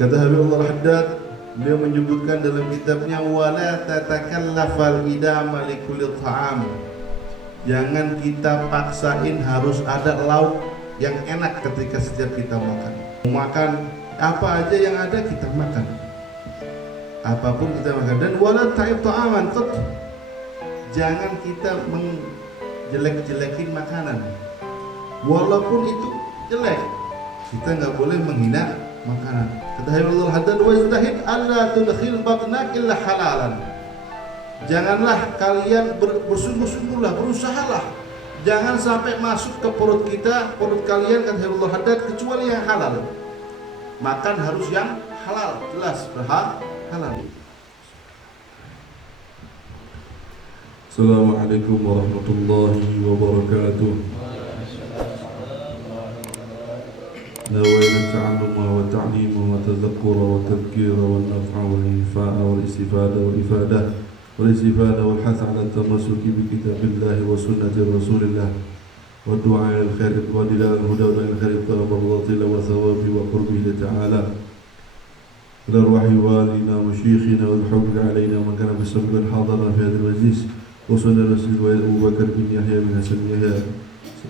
Kata Habibullah Haddad, beliau menyebutkan dalam kitabnya, wala tatakallafal idama likulli ta'am. Jangan kita paksain harus ada lauk yang enak ketika setiap kita makan. Makan apa aja yang ada kita makan, apapun kita makan. Dan wala ta'ib ta'aman, jangan kita menjelek-jelekin makanan walaupun itu jelek. Kita nggak boleh menghina makanan. Kata Habibullah Haddad, wajtahid alla tudkhil batnak illa halalan. Janganlah kalian bersungguh-sungguhlah, berusahalah jangan sampai masuk ke perut kalian, kata Habibullah Haddad, kecuali yang halal. Makan harus yang halal, jelas halal. Assalamualaikum warahmatullahi wabarakatuh. نوينا التعلم والتعليم والتذكر والتذكير والنفع والإنفاء والاستفادة والحث على التمسك بكتاب الله وسنة رسول الله والدعاء إلى الخير وإلى الهدى وإلى الخير طلب الرضا والثواب وقربه تعالى لأرواح والدينا ومشيخنا والحكم علينا ومن كان في السبب حاضرنا في هذا المجلس وصلى رسول أبو بكر بن يحيى بن حسن يحيى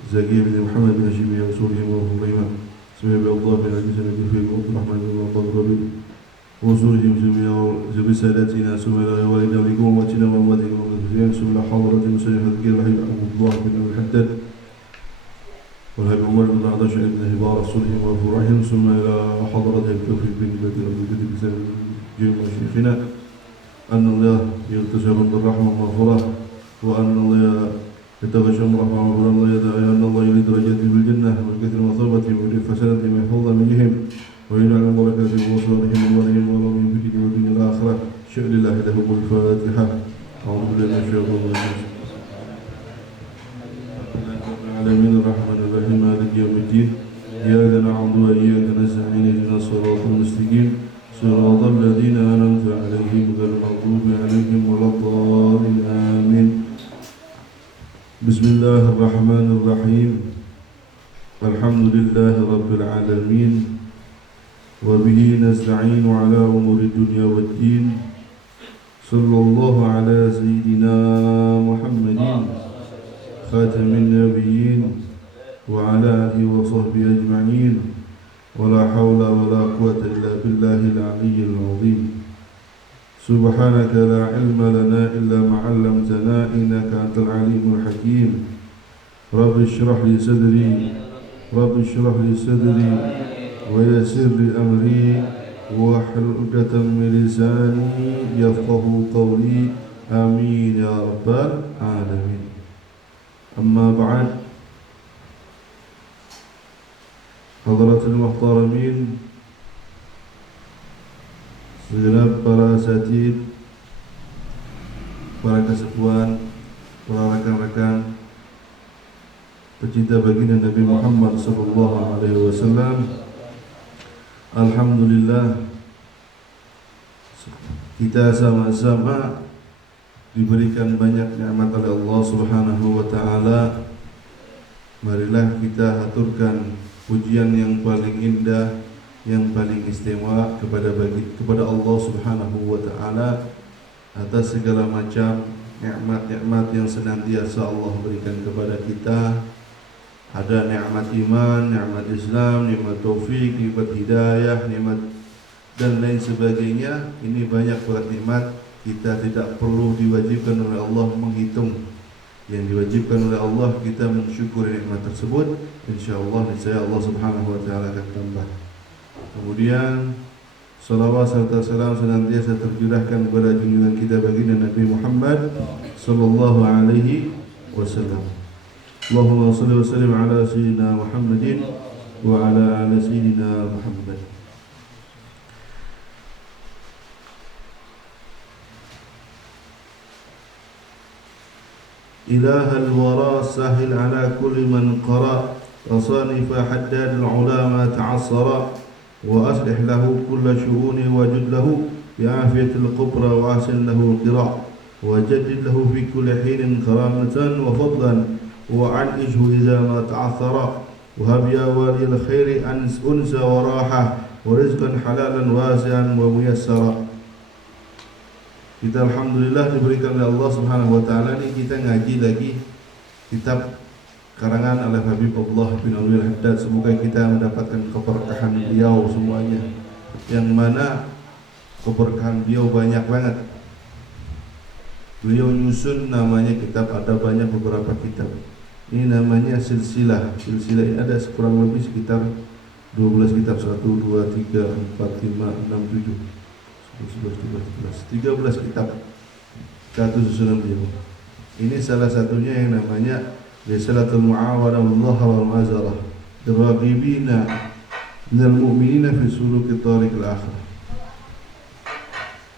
زكي بن محمد بن هاشم رسولهم ورحمه سمي الله بن عزيز النبي في عبد الرحمن بن الربيع وزورهم سمي ساداتنا سمي والدنا ولكم وموتنا وأمواتنا ومغفرين سمي حضرة مسلم الذكير الحبيب أبو الله بن أبي الحداد والهبي عمر بن عطاش بن هبار رسولهم وفرحهم ثم إلى حضرة التوفيق بن بدر وجد بسبب جميع شيخنا أن الله يغتسل بالرحمة والمغفرة وأن الله يتغشم رحمة والمغفرة أن الله يريد درجات في الجنة والكثير مثوبة ويريد فسادة من حفظ منهم وينعم بركة وصالهم ومالهم ولهم في الدنيا والدنيا الآخرة شأن الله لهم الفاتحة أعوذ بالله من الشيطان الرجيم العالمين الرحمن الرحيم مالك يوم الدين إياك نعبد وإياك نستعين اهدنا الصراط المستقيم صراط الذين أنعمت عليهم غير المغضوب عليهم ولا الضالين آمين. بسم الله الرحمن الرحيم. الحمد لله رب العالمين وبه نستعين على أمور الدنيا والدين. صلى الله على سيدنا محمد خاتم النبيين وعلى آله وصحبه أجمعين ولا حول ولا قوة إلا بالله العلي العظيم. سبحانك لا علم لنا إلا ما علمتنا إنك أنت العليم الحكيم. رب اشرح لي صدري ويسر لي أمري واحلل عقدة من لساني يفقه قولي آمين يا رب العالمين. أما بعد، Hadratul Muhtaramin, segenap para asatid, para kesepuan, para rekan-rekan pecinta baginda Nabi Muhammad SAW. Alhamdulillah, kita sama-sama diberikan banyak nikmat oleh Allah Subhanahu wa taala. Marilah kita haturkan pujian yang paling indah, yang paling istimewa kepada Allah Subhanahu wa taala atas segala macam nikmat-nikmat yang senantiasa Allah berikan kepada kita. Ada nikmat iman, nikmat Islam, nikmat taufik, nikmat hidayah, nikmat dan lain sebagainya. Ini banyak berat nikmat. Kita tidak perlu diwajibkan oleh Allah menghitung. Yang diwajibkan oleh Allah kita mensyukuri nikmat tersebut. Insyaallah niscaya Allah Subhanahu wa taala akan tambah. Kemudian salawat serta salam senantiasa tercurahkan kepada junjungan kita baginda Nabi Muhammad sallallahu alaihi wasallam. Allahumma shalli wa sallim ala sayyidina Muhammadin wa ala ali sayyidina Muhammad. إله الورى سهل على كل من قرأ وصانف حداد العلماء تعصرا وأصلح له كل شؤونه وجد له بعافية القبرى وأحسن له القراء وجدد له في كل حين كرامة وفضلا وعنئشه إذا ما تعثر وهب يا والي الخير أنس وراحة wa rizqan halalan wasi'an wa muyassara. Kita alhamdulillah diberikan oleh Allah Subhanahu wa taala ini kita ngaji lagi kitab karangan oleh Habib Allah bin Alwi Al-Haddad. Semoga kita mendapatkan keberkahan beliau semuanya, yang mana keberkahan beliau banyak banget. Beliau nyusun namanya kitab, ada banyak beberapa kitab. Ini namanya silsilah. Silsilah ini ada kurang lebih sekitar 12 kitab, 1, 2, 3, 4, 5, 6, 7 11, 12, 13 kitab satu susunan beliau. Ini salah satunya yang namanya Risalatul Mu'awana Wallaha wal Mu'azarah Diragibina Minal Mu'minina Fi Suluki Tariqil Akhirah.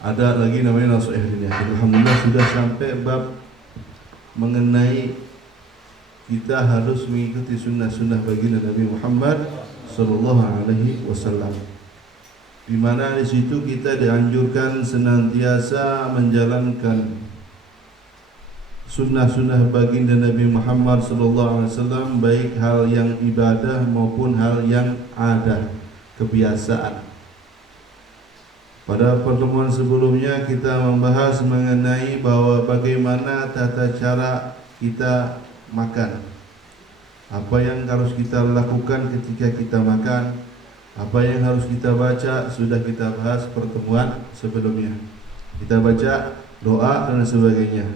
Ada lagi namanya Nasuh ini. Alhamdulillah sudah sampai bab mengenai kita harus mengikuti sunnah-sunnah baginda Nabi Muhammad sallallahu alaihi wasallam, di mana di situ kita dianjurkan senantiasa menjalankan sunnah-sunnah baginda Nabi Muhammad sallallahu alaihi wasallam, baik hal yang ibadah maupun hal yang ada kebiasaan. Pada pertemuan sebelumnya kita membahas mengenai bahwa bagaimana tata cara kita makan, apa yang harus kita lakukan ketika kita makan, apa yang harus kita baca, sudah kita bahas pertemuan sebelumnya. Kita baca doa dan sebagainya.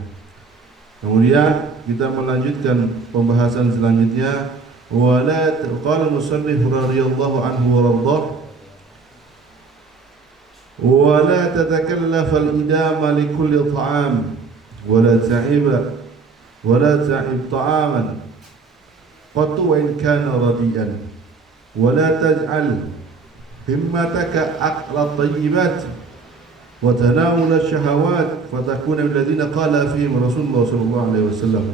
Kemudian kita melanjutkan pembahasan selanjutnya. Wala qala musannif radhiyallahu anhu wa radha wala tatakallaf al-idama li kulli ta'am wala ta'ib ta'aman qattu wa in kana radiyan wala taj'al himmataka aqla at-tayyibat wa tanawul ash-shahawat fatakuna alladhina qala fihim Rasulullah sallallahu alaihi wasallam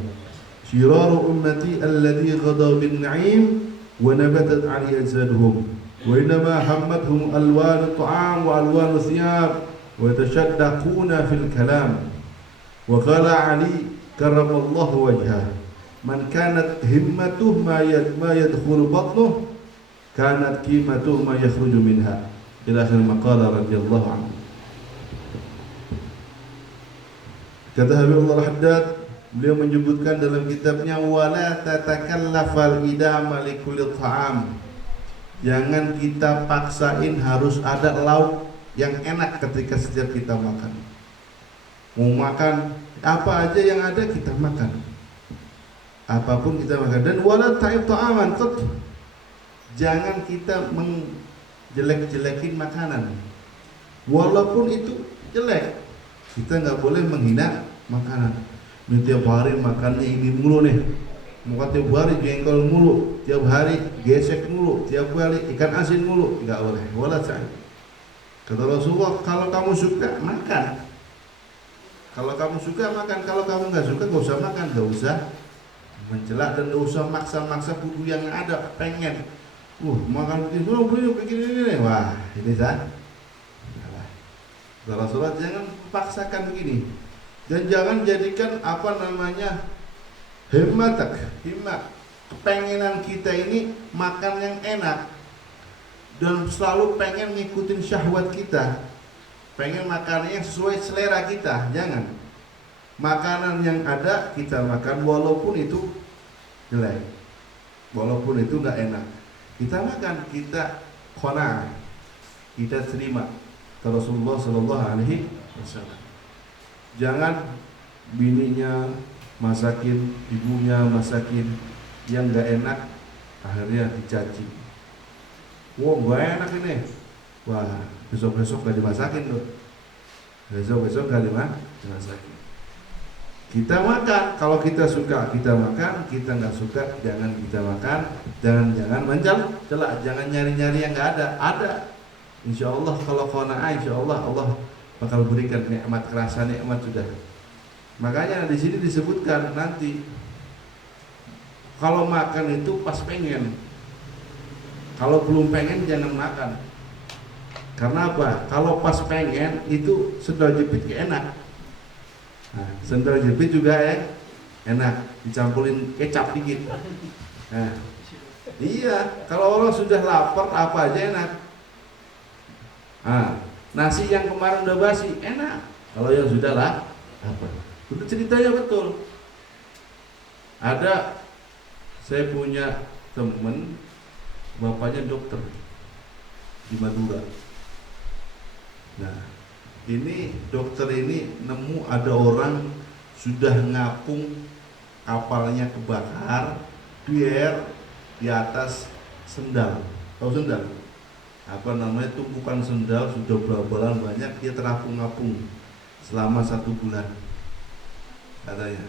shiraru ummati alladhi ghadaw bin-na'im wa nabatat 'alayhi ajsaduhum wa innama hammatuhum alwanu at-ta'am wa alwanu ath-thiyab wa yatashaddaquna fil kalam. Wa qala Ali karramallahu wajhah man kanat himmatuh ma yadkhulu batnuh kanat qimatuh ma yakhruju minha ila akhir maqala radhiyallahu anhu. Kata Habib Allah Al-Haddad, beliau menyebutkan dalam kitabnya wala tatakallafal idama li kulli ta'am, jangan kita paksain harus ada lauk yang enak ketika setiap kita makan. Mau makan apa aja yang ada kita makan, apapun kita makan. Dan wala ta'ib ta'aman, jangan kita menjelek-jelekin makanan walaupun itu jelek. Kita nggak boleh menghina makanan. Ini tiap hari makannya ini mulu nih, mau tiap hari jengkol mulu, tiap hari gesek mulu, tiap hari ikan asin mulu, nggak boleh. Wala ta'ib. Kata Rasulullah, kalau kamu suka makan, kalau kamu suka makan, kalau kamu nggak suka nggak usah makan, nggak usah mencela dan nggak usah maksa-maksa kudu yang ada pengen. Makan begini, wah ini sah. Rasulullah jangan paksakan begini, dan jangan jadikan himmat, kepengenan kita ini makan yang enak dan selalu pengen ngikutin syahwat kita, pengen makannya sesuai selera kita. Jangan. Makanan yang ada kita makan walaupun itu jelek, walaupun itu nggak enak, kita makan, kita qanaah, kita terima. Rasulullah sallallahu alaihi wasallam. Jangan bininya masakin, ibunya masakin yang nggak enak, akhirnya dicaci. Wah nggak enak ini, wah besok-besok nggak dimasakin tuh, besok-besok nggak dimasakin. Kita makan, kalau kita suka kita makan, kita nggak suka jangan kita makan, jangan mencela, jangan nyari-nyari yang nggak ada. Ada, insya Allah kalau qanaah, insya Allah Allah bakal berikan nikmat, kerasa nikmat sudah. Makanya di sini disebutkan nanti kalau makan itu pas pengen, kalau belum pengen jangan makan. Karena apa? Kalau pas pengen itu sendal jepit enak. Nah, sendal jepit juga enak, dicampurin kecap dikit. Nah, iya, kalau orang sudah lapar apa aja enak. Nasi yang kemarin udah basi enak. Kalau yang sudah lah apa? Itu ceritanya betul. Ada, saya punya temen bapaknya dokter di Madura. Nah, ini dokter ini nemu ada orang sudah ngapung kapalnya kebakar, biar di atas sendal. Tahu sendal? Apa namanya, tumpukan sendal sudah berapa banyak, dia terapung-apung selama 1 bulan katanya.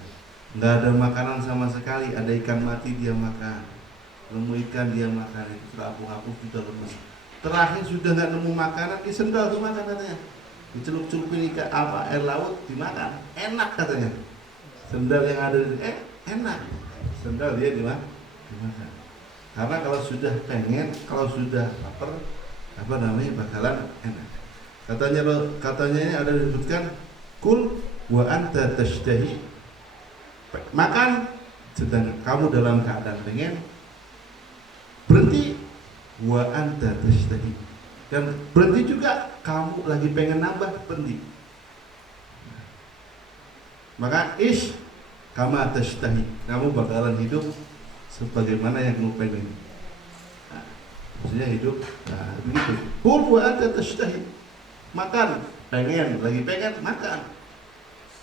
Nggak ada makanan sama sekali, ada ikan mati dia makan, nemu ikan dia makan, itu terapung-apung sudah lemes. Terakhir sudah nggak nemu makanan, di sendal tuh makan katanya, dicelup-celupin ikan apa air laut dimakan, enak katanya. Sendal yang ada di enak, sendal dia dimakan. Karena kalau sudah pengen, kalau sudah lapar, apa namanya, bakalan enak. Katanya ini ada disebutkan, kul wa anta tashtahi, makan sedang kamu dalam keadaan pengen, berhenti wa anta tashtahi, dan berhenti juga kamu lagi pengen nambah, berhenti. Maka ish kama tashtahi, kamu bakalan hidup sebagaimana yang kamu pengen. Maksudnya hidup, begitu. Kul wa anta tashtahi, makan, pengen, lagi pengen, makan.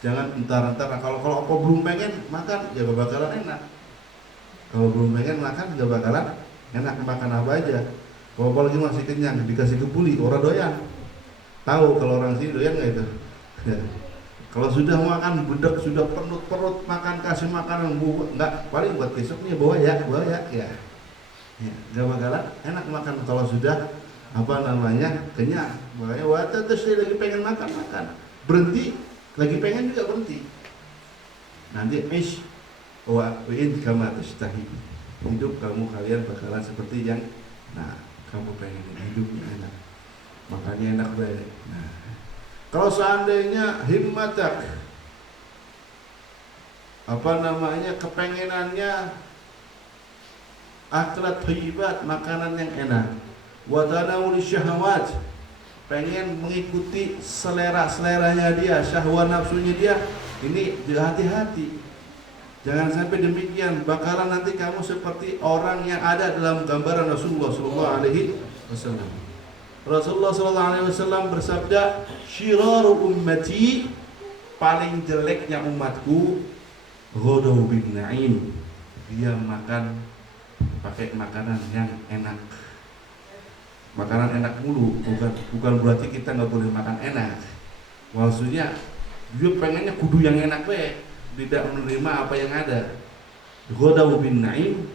Jangan entar-entar, kalau apa belum pengen makan, ya gak bakalan enak. Kalau belum pengen makan, gak bakalan enak. Makan apa aja. Kalau apalagi masih kenyang, dikasih kebuli, orang doyan. Tahu kalau orang sini doyan gak itu? Ya. Kalau sudah makan bedek, sudah penuh perut, makan kasih makanan enggak, paling buat besoknya bawa ya, ya. Gak bakalan enak makan kalau sudah apa namanya kenyang. Makanya waktu terus lagi pengen makan, berhenti, lagi pengen juga berhenti. Nanti ish wa in kama tashtahi, hidup kalian bakalan seperti yang kamu pengen, hidupnya enak, makannya enak baik. Kalau seandainya himmatak, apa namanya, kepengenannya aklat thayyibat, makanan yang enak, wa tanawul syahawat, pengen mengikuti selera-seleranya dia, syahwat nafsunya dia, ini hati-hati. Jangan sampai demikian, bakalan nanti kamu seperti orang yang ada dalam gambaran Rasulullah sallallahu alaihi wasallam. Rasulullah sallallahu alaihi wasallam bersabda, syiraru ummati, paling jeleknya umatku, ghadaw bin na'im, dia makan pakai makanan yang enak. Makanan enak mulu, bukan berarti kita nggak boleh makan enak. Maksudnya dia pengennya kudu yang enak be, tidak menerima apa yang ada. Ghadaw bin na'im,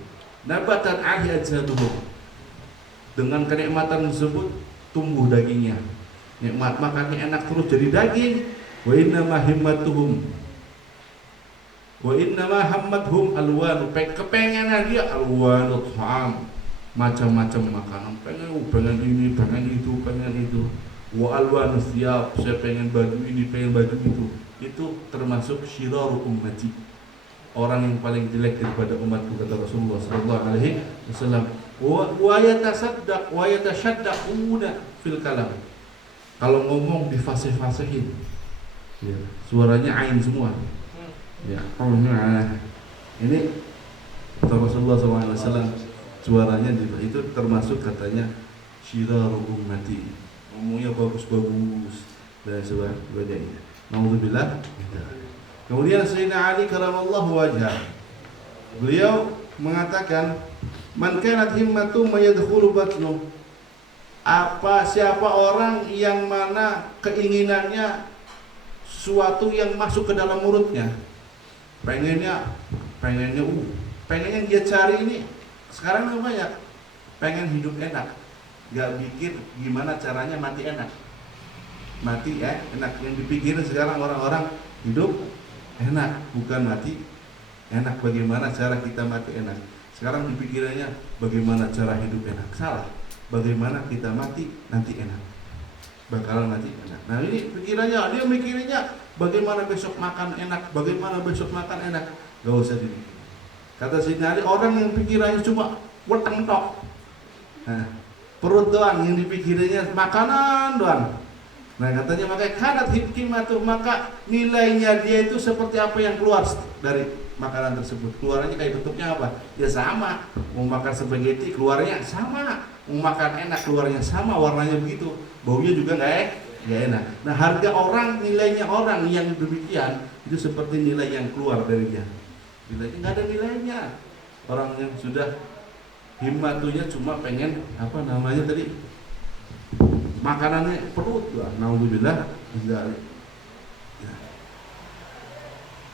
nabatan ahli ajhaduhum, dengan kenikmatan tersebut tumbuh dagingnya, nikmat, makannya enak terus jadi daging. Wa innama himmatuhum, wa innama hammathum alwan, kepengenan dia alwanu ta'am, macam-macam makanan, pengen ini, pengen itu. Wa alwanu thiyab, saya pengen baju ini, pengen baju itu termasuk syiraru ummati, orang yang paling jelek daripada umatku, kata Rasulullah sallallahu alaihi wasallam. Wa yatasaddaq wa yatashaddaquna fil kalam, kalau ngomong difasih-fasihin, ya, suaranya ain semua, ya. Ini kata Rasulullah SAW, suaranya itu termasuk katanya syiraru ummati, ngomongnya bagus-bagus dan sebagainya. Nauzubillah. Kemudian Sayyidina Ali karamallahu wajhah, beliau mengatakan, man kanat himmatu mayadkhulu batnu, siapa orang yang mana keinginannya sesuatu yang masuk ke dalam mulutnya, pengennya dia cari ini sekarang yang banyak, pengen hidup enak, gak pikir gimana caranya mati enak, enak. Yang dipikirin sekarang orang-orang hidup enak, bukan mati enak, bagaimana cara kita mati enak. Sekarang dipikirannya bagaimana cara hidup enak, salah. Bagaimana kita mati nanti enak, bakalan mati enak. Nah ini pikirannya, dia mikirinnya bagaimana besok makan enak, bagaimana besok makan enak. Gak usah dipikir. Kata Sayyidina Ali, orang yang pikirannya cuma weteng tok, perut doang yang dipikirinnya makanan doang. Nah katanya makanya kanat hikmatu, maka nilainya dia itu seperti apa yang keluar dari makanan tersebut. Keluarnya kayak bentuknya apa? Ya sama. Mau makan spaghetti keluarnya sama. Mau makan enak keluarnya sama, warnanya begitu. Baunya juga nggak enak. Nah harga orang, nilainya orang yang demikian itu seperti nilai yang keluar dari dia. Nilainya nggak ada nilainya. Orang yang sudah himmatunya cuma pengen apa namanya tadi, makanannya perut lah, naudzubillah.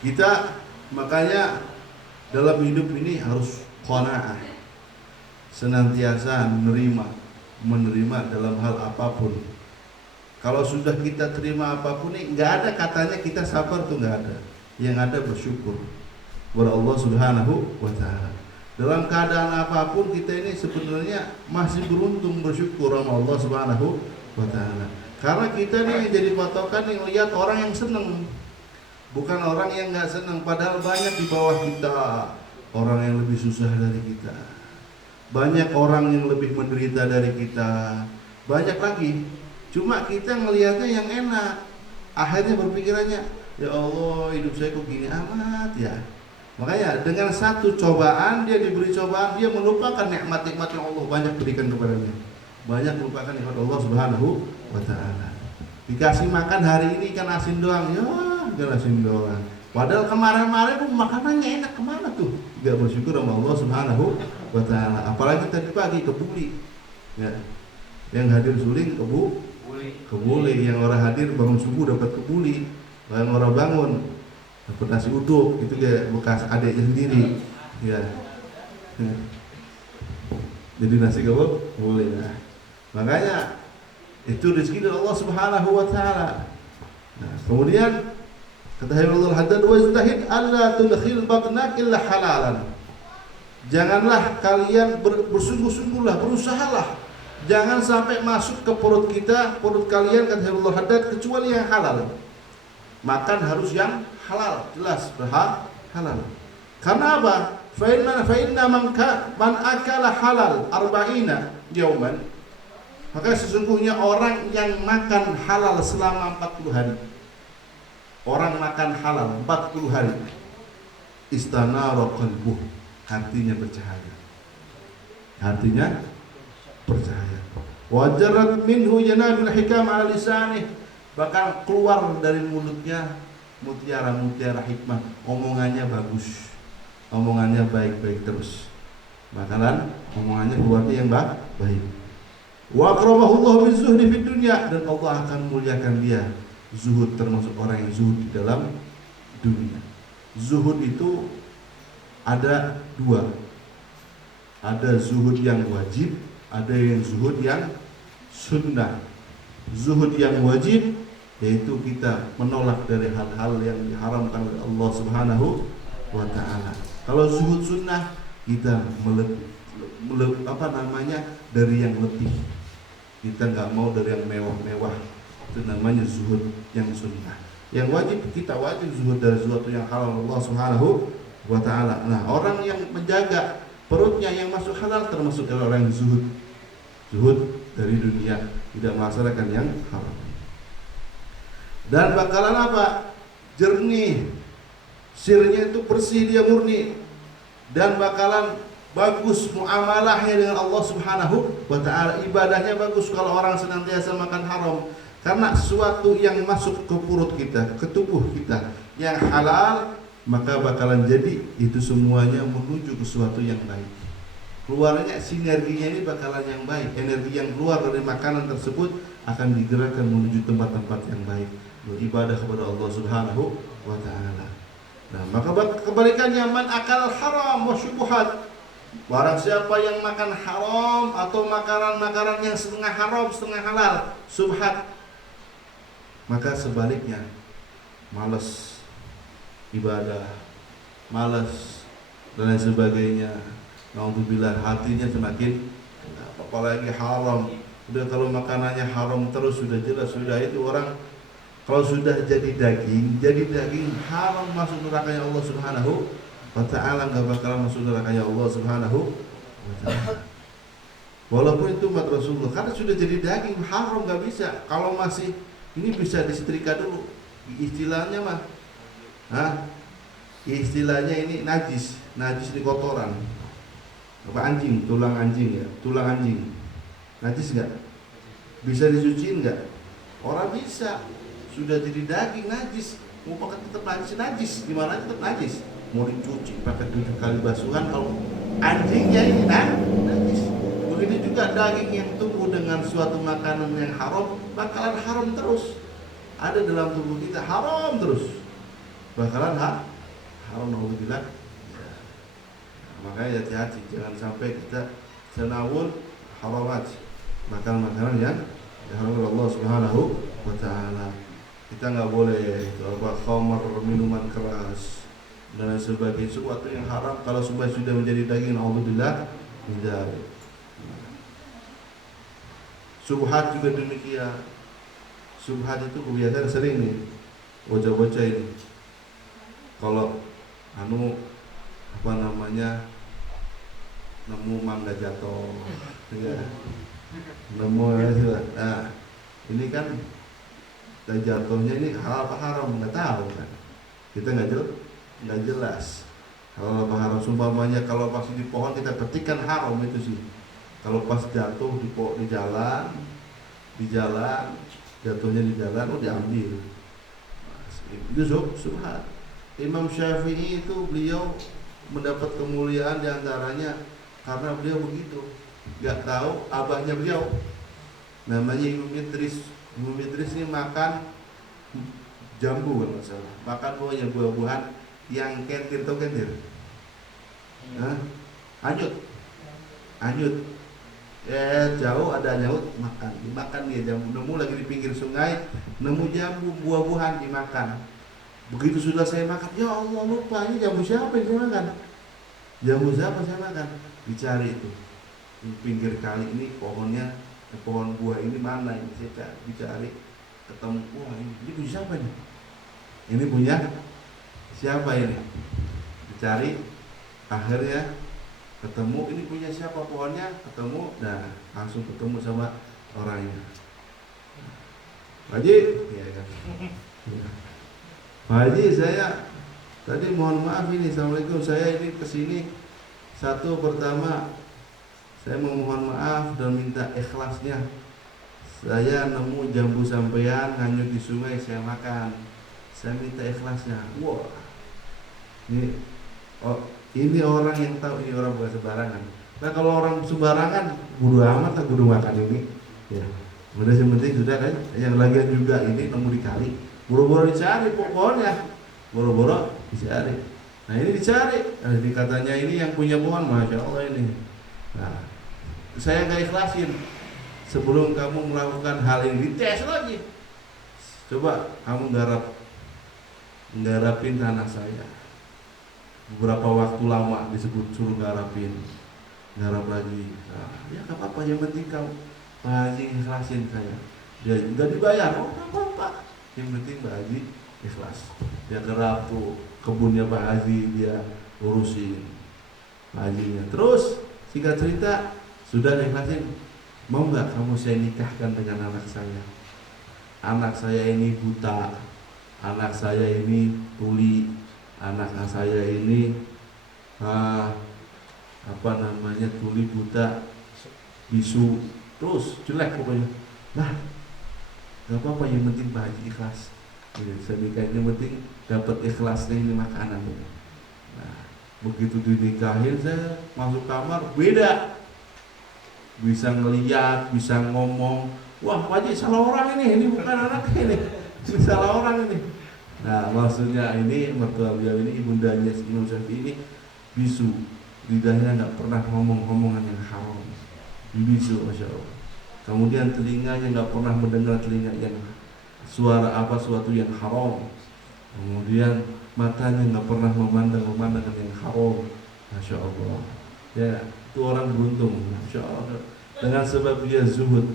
Kita makanya dalam hidup ini harus qanaah, senantiasa menerima dalam hal apapun. Kalau sudah kita terima apapun nih, nggak ada katanya kita sabar tuh, nggak ada. Yang ada bersyukur kepada Allah Subhanahu wa Ta'ala. Dalam keadaan apapun kita ini sebenarnya masih beruntung, bersyukur sama Allah Subhanahu wa Ta'ala. Karena kita nih jadi patokan yang lihat orang yang senang, bukan orang yang nggak senang. Padahal banyak di bawah kita orang yang lebih susah dari kita, banyak orang yang lebih menderita dari kita, banyak lagi. Cuma kita ngelihatnya yang enak, akhirnya berpikirannya, ya Allah hidup saya kok gini amat ya. Makanya dengan satu cobaan, dia diberi cobaan, dia melupakan nikmat-nikmat yang Allah banyak berikan kepadanya. Banyak melupakan nikmat Allah Subhanahu wa Ta'ala. Dikasih makan hari ini ikan asin doang, ya ikan asin doang. Padahal kemarin-kemarin pun makanannya enak, kemana tuh? Tidak bersyukur sama Allah Subhanahu wa Ta'ala. Apalagi tadi pagi kebuli, ya. Yang hadir suling kebuli, yang orang hadir bangun subuh dapat kebuli, yang orang bangun dapat nasi uduk, itu dia bekas adiknya sendiri, ya. Jadi nasi kebuli, nah. Makanya itu rezeki dari Allah Subhanahu wa Ta'ala. Nah, kemudian kata Hairul Haddad, wajtahid alla tudkhil batnak illa halalan. Janganlah kalian bersungguh-sungguhlah, berusahalah jangan sampai masuk ke perut kalian, kata Hairul Haddad, kecuali yang halal. Makan harus yang halal, jelas halal. Karena apa? Fa inna man akala halal arba'ina yauman, maka sesungguhnya orang yang makan halal selama 40 hari. Orang makan halal 40 hari, istanara qalbuh, hatinya bercahaya. Hatinya bercahaya. Wajarat minhu yanabil hikam ala lisanih, bahkan keluar dari mulutnya mutiara-mutiara hikmah, omongannya bagus, omongannya baik-baik terus. Bakalan omongannya keluarnya yang baik. Wa akramahu min zuhdi fid dunya, dan Allah akan muliakan dia. Zuhud termasuk orang yang zuhud di dalam dunia. Zuhud itu ada dua. Ada zuhud yang wajib, ada yang zuhud yang sunnah. Zuhud yang wajib yaitu kita menolak dari hal-hal yang diharamkan oleh Allah Subhanahu wa Ta'ala. Kalau zuhud sunnah, kita dari yang lebih. Kita nggak mau dari yang mewah-mewah. Itu namanya zuhud yang sunnah. Yang wajib, kita wajib zuhud dari sesuatu yang halal Allah Subhanahu wa Ta'ala. Nah, orang yang menjaga perutnya yang masuk halal termasuk orang yang zuhud. Zuhud dari dunia, tidak melaksanakan yang haram. Dan bakalan apa? Jernih, sirnya itu bersih, dia murni. Dan bakalan bagus muamalahnya dengan Allah Subhanahu wa Ta'ala. Ibadahnya bagus kalau orang senantiasa makan haram. Karena sesuatu yang masuk ke perut kita, ke tubuh kita yang halal, maka bakalan jadi itu semuanya menuju ke sesuatu yang baik. Keluarnya sinerginya ini bakalan yang baik. Energi yang keluar dari makanan tersebut akan digerakkan menuju tempat-tempat yang baik, beribadah kepada Allah Subhanahu wa Ta'ala. Nah, maka kebalikannya, man akal haram wa syubuhat, barang siapa yang makan haram atau makanan-makanan yang setengah haram setengah halal, subhat, maka sebaliknya malas ibadah, malas dan lain sebagainya. Naudzubillah, hatinya semakin, apalagi haram. Udah kalau makanannya haram terus, sudah jelas, sudah itu orang kalau sudah jadi daging haram, masuk nerakanya Allah Subhanahu wa Ta'ala, nggak bakalan masuk nerakanya Allah Subhanahu wa Ta'ala. Walaupun itu umat Rasulullah, karena sudah jadi daging haram, nggak bisa. Kalau masih ini bisa disetrika dulu. Istilahnya mah, istilahnya ini najis di kotoran. Apa anjing, tulang anjing ya, tulang anjing. Najis nggak? Bisa disuciin nggak? Orang bisa. Sudah jadi daging najis, mau pakai tetap najis, gimana tetap najis? Mau dicuci pakai 7 kali basuhan, kalau anjingnya ini najis. Begitu juga daging yang tumbuh dengan suatu makanan yang haram bakalan haram terus. Ada dalam tubuh kita haram terus, bakalan haram. Alhamdulillah. Makanya hati-hati, jangan sampai kita senawul haramat, makanan-makanan yang diharamkan Allah Subhanahu wa taala. Kita nggak boleh itu khamar, minuman keras dan sebagainya, sesuatu yang haram kalau sudah menjadi daging, alhamdulillah tidak. Subhat juga demikian. Subhat itu kebiasaan sering nih bocah-bocah ini kalau nemu mangga jatuh ya, nemu nah ini kan jatuhnya ini halal apa haram nggak tahu kan, kita nggak jelas halal apa haram. Sumpamanya kalau pas di pohon kita petikkan haram itu sih, kalau pas jatuh di jalan jatuhnya di jalan diambil, itu subhat. Imam Syafi'i itu beliau mendapat kemuliaan diantaranya karena beliau begitu, nggak tahu abahnya beliau namanya Imam Idris. Imam Idris ini makan jambu kalau nggak salah, makan buah-buahan yang kentir, tau kentir? Anyut. Jauh ada nyamuk dimakan dia jambu. Nemu lagi di pinggir sungai, nemu jambu buah-buahan dimakan. Begitu sudah saya makan, ya Allah lupa ini jambu siapa yang saya makan? Jambu siapa saya makan? Dicari itu di pinggir kali ini pohonnya, pohon buah ini mana ini, saya dicari ketemu, wah ini punya siapa nih? Ini punya siapa ini? Dicari, akhirnya ketemu, ini punya siapa pohonnya? Ketemu, nah langsung ketemu sama orangnya. Pak Haji, ya kan? Pak Haji, saya tadi mohon maaf ini, assalamualaikum, saya ini kesini satu, pertama saya mau mohon maaf dan minta ikhlasnya. Saya nemu jambu sampean hanyut di sungai, saya makan. Saya minta ikhlasnya. Wah, ini orang yang tahu, ini orang bukan sembarangan. Nah kalau orang sembarangan, bodo amat lah kudu makan ini. Ya, udah yang penting sudah kan. Yang lagian juga ini nemu di kali, boro-boro dicari pokoknya, boro-boro dicari. Nah ini dicari, ini katanya ini yang punya pohon, masya Allah ini. Nah, saya nggak ikhlasin. Sebelum kamu melakukan hal ini, dites lagi. Coba kamu nggarapin tanah saya. Beberapa waktu lama disebut suruh garap lagi. Nah, ya nggak apa-apa, yang penting kamu Pak Haji ikhlasin saya. Dia nggak dibayar, oh nggak apa-apa. Yang penting Pak Haji ikhlas. Dia garap tuh kebunnya Pak Haji, dia urusin Pak Hajinya. Terus singkat cerita sudah ikhlasin, mau nggak kamu saya nikahkan dengan anak saya? Anak saya ini buta, anak saya ini tuli, anak saya ini tuli, buta, bisu, terus jelek pokoknya. Nah, nggak apa-apa, yang penting Pak Haji ikhlas. Sedikatnya penting dapat ikhlasnya ini makanan. Nah, begitu dinikahin saya masuk kamar beda, bisa ngeliat, bisa ngomong. Wah, Pak Haji salah orang ini bukan anaknya ini salah orang ini. Nah, maksudnya ini mertua beliau ini, ibundanya Imam Syafi'i ini bisu, lidahnya nggak pernah ngomong-ngomongan yang haram, bisu, masya Allah. Kemudian telinganya nggak pernah mendengar yang suatu yang haram. Kemudian matanya nggak pernah memandang yang haram, masya Allah. Ya, itu orang beruntung, masya Allah. Dengan sebab dia zuhud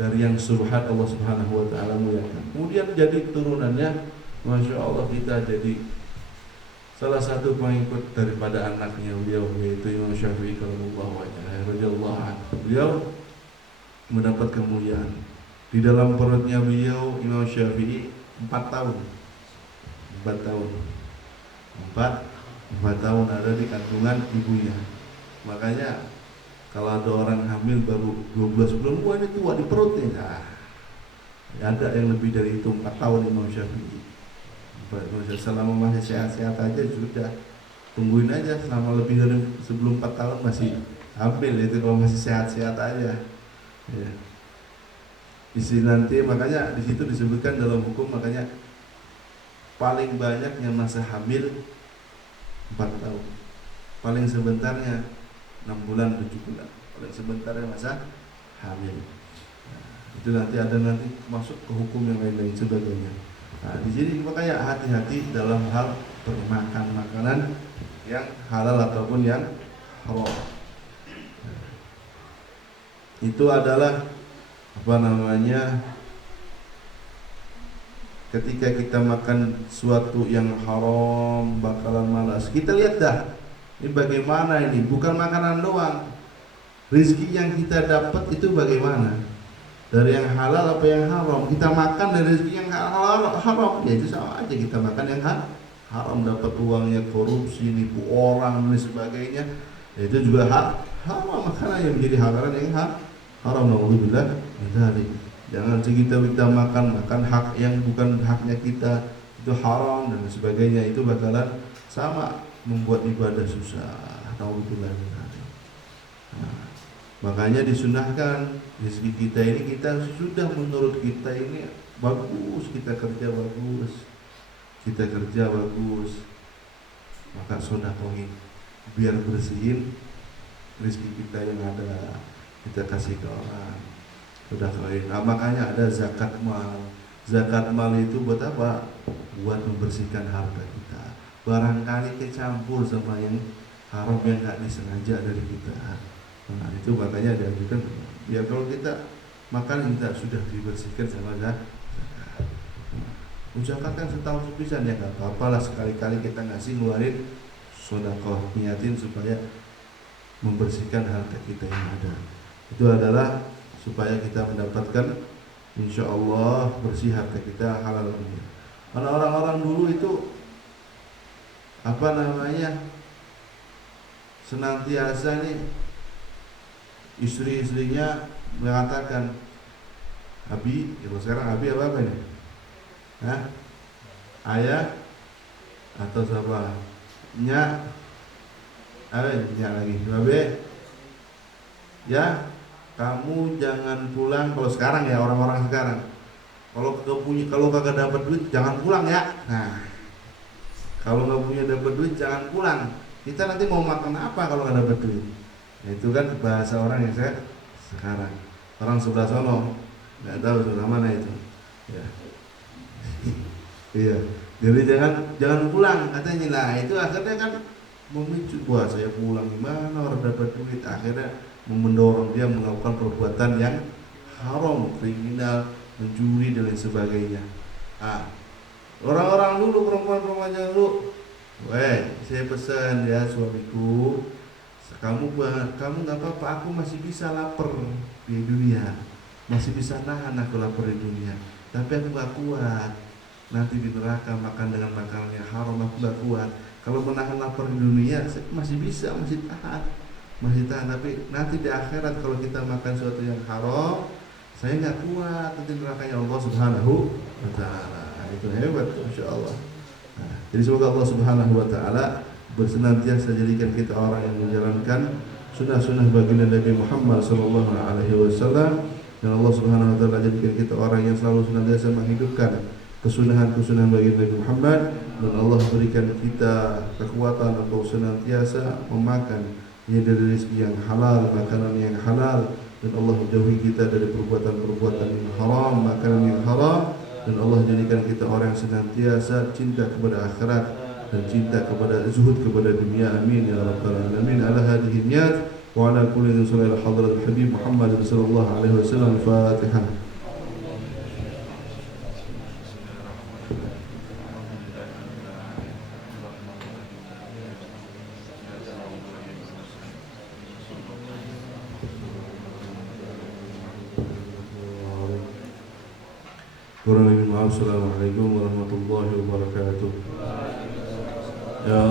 dari yang subhat Allah Subhanahu Wa Taala muliakan. Kemudian jadi keturunannya, masya Allah, kita jadi salah satu pengikut daripada anaknya beliau, yaitu Imam Syafi'i radhiyallahu anhu. Beliau mendapat kemuliaan. Di dalam perutnya beliau Imam Syafi'i 4 tahun. 4 tahun. 4 tahun ada di kandungan ibunya. Makanya kalau ada orang hamil baru 12 bulan, wah ini tua di perutnya. Nah, ada yang lebih dari itu 4 tahun Imam Syafi'i. Selama masih sehat-sehat aja sudah, tungguin aja selama lebih dari sebelum 4 tahun masih hamil itu kalau masih sehat-sehat aja. Ya. Isi nanti makanya di situ disebutkan dalam hukum, makanya paling banyaknya masa hamil 4 tahun, paling sebentarnya 6 bulan 7 bulan, paling sebentarnya masa hamil. Nah, itu nanti ada masuk ke hukum yang lain-lain sebagainya. Nah, di sini makanya hati-hati dalam hal bermakan makanan yang halal ataupun yang haram. Itu adalah ketika kita makan sesuatu yang haram bakalan malas. Kita lihat dah, ini bagaimana ini, bukan makanan doang, rezeki yang kita dapat itu bagaimana, dari yang halal apa yang haram. Kita makan dari rezeki yang haram, ya itu sama aja kita makan yang haram, dapat uangnya korupsi, nipu orang dan sebagainya, ya itu juga haram. Makanan yang menjadi halalan yang haram, naudzubillah min dzalik. Jangan kita makan hak yang bukan haknya kita, itu haram dan sebagainya, itu bakalan sama membuat ibadah susah. Naudzubillah min dzalik. Makanya disunahkan rezeki kita ini, kita sudah menurut kita ini bagus, kita kerja bagus, maka sedekahin biar bersihin rezeki kita yang ada, kita kasih ke orang, sedekahin. Nah, makanya ada zakat mal. Zakat mal itu buat apa? Buat membersihkan harta kita. Barangkali kecampur sama yang haram yang nggak disengaja dari kita. Nah, itu makanya dianjurkan ya kalau kita makan kita sudah dibersihkan sama zakat. Zakat kan setahun sepisan, ya nggak apa-apa lah, sekali-kali kita ngasih ngeluarin sedekah, niatin supaya membersihkan harta kita yang ada. Itu adalah supaya kita mendapatkan insya Allah bersih harta kita, halal dunia. Karena orang-orang dulu itu senantiasa nih istri-istrinya mengatakan Abi, kalau sekarang Abi apa ini? Ayah atau siapa? Nyak, nyak lagi, Babe, ya kamu jangan pulang kalau sekarang ya, orang-orang sekarang. Kalau kagak dapat duit jangan pulang ya. Nah, kalau nggak punya dapat duit jangan pulang. Kita nanti mau makan apa kalau nggak dapat duit? Nah, itu kan bahasa orang yang sekarang. Orang sebelah sono nggak tahu sebelah mana itu. Ya. Iya. Jadi jangan pulang katanya. Nah, itu akhirnya kan memicu, wah saya pulang gimana orang dapat duit, akhirnya mendorong dia melakukan perbuatan yang haram, kriminal, mencuri dan lain sebagainya. Orang-orang dulu, perempuan-perempuan dulu, saya pesan ya suamiku, kamu nggak apa-apa, aku masih bisa lapar di dunia, masih bisa nahan aku lapar di dunia, tapi aku nggak kuat. Nanti di neraka makan dengan makanan yang haram, aku nggak kuat. Kalau menahan lapar di dunia masih bisa, masih tahan, tapi nanti di akhirat kalau kita makan sesuatu yang haram, saya nggak kuat, nanti nerakanya Allah Subhanahu wa Ta'ala. Itu hebat, Masya Allah. Nah, jadi semoga Allah Subhanahu wa Ta'ala bersenantiasa jadikan kita orang yang menjalankan sunnah-sunnah baginda Nabi Muhammad sallallahu alaihi wasallam, dan Allah Subhanahu wa Ta'ala jadikan kita orang yang selalu senantiasa menghidupkan kesunahan-kesunahan baginda Nabi Muhammad, dan Allah berikan kita kekuatan untuk senantiasa memakan dari rezeki yang halal, makanan yang halal, dan Allah jauhi kita dari perbuatan-perbuatan yang haram, makanan yang haram, dan Allah jadikan kita orang yang senantiasa cinta kepada akhirat dan cinta kepada zuhud kepada dunia. Amin ya rabbal alamin. Ala hadhihi niyat wa ala kulli sallallahu hadratul habib Muhammad sallallahu alaihi wasallam. Fatihah. Kurang lebih maaf. Assalamualaikum warahmatullahi wabarakatuh. Ya